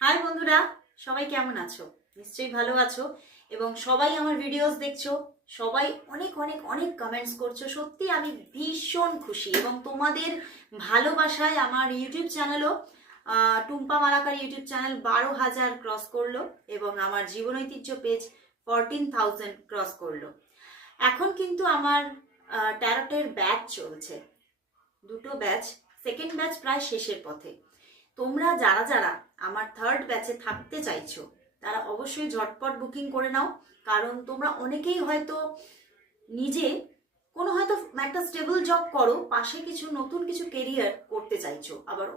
High বন্ধুরা, সবাই কেমন আছো? নিশ্চয়ই ভালো আছো এবং সবাই আমার ভিডিওস দেখছো। সবাই অনেক অনেক অনেক কমেন্টস করছো। সত্যি আমি ভীষণ খুশি এবং তোমাদের ভালোবাসায় আমার ইউটিউব চ্যানেলও Tumpa Malakar YouTube channel 12,000 cross করলো এবং আমার জীবন ঐতিহ্য পেজ 14,000 ক্রস করলো। এখন কিন্তু আমার ট্যারোটের ব্যাচ চলছে, দুটো ব্যাচ। সেকেন্ড ব্যাচ প্রায় শেষের পথে। তোমরা যারা যারা আমার থার্ড ব্যাচে থাকতে চাইছো তারা অবশ্যই ঝটপট বুকিং করে নাও। কারণ তোমরা অনেকেই হয়তো নিজে কোনো হয়তো একটা স্টেবল জব করো, পাশে কিছু নতুন কিছু কেরিয়ার করতে চাইছো। আবার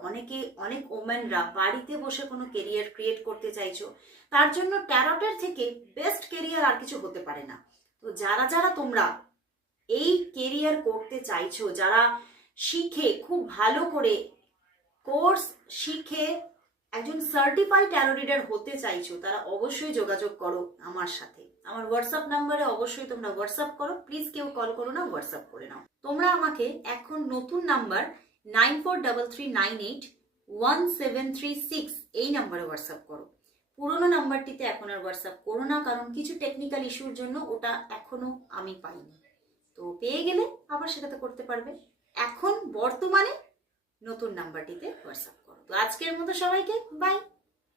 অনেক ওমেনরা বাড়িতে বসে কোনো কেরিয়ার ক্রিয়েট করতে চাইছো। তার জন্য ট্যারটের থেকে বেস্ট কেরিয়ার আর কিছু হতে পারে না। তো যারা যারা তোমরা এই কেরিয়ার করতে চাইছো, যারা শিখে খুব ভালো করে কোর্স শিখে একজন সার্টিফাইড ট্যারো রিডার হতে চাইছো, তারা অবশ্যই যোগাযোগ করো আমার সাথে। আমার হোয়াটসঅ্যাপ নাম্বারে অবশ্যই তোমরা হোয়াটসঅ্যাপ করো। প্লিজ কেউ কল করো না, হোয়াটসঅ্যাপ করে নাও। তোমরা আমাকে এখন নতুন নাম্বার 9433981736 এই নাম্বারে হোয়াটসঅ্যাপ করো। পুরোনো নাম্বারটিতে এখন আর হোয়াটসঅ্যাপ করো না, কারণ কিছু টেকনিক্যাল ইস্যুর জন্য ওটা এখনো আমি পাইনি। তো পেয়ে গেলে আবার সেটাতে করতে পারবে। এখন বর্তমানে নতুন নাম্বারটিতে হোয়াটসঅ্যাপ করো। তো আজকের মতো সবাইকে বাই।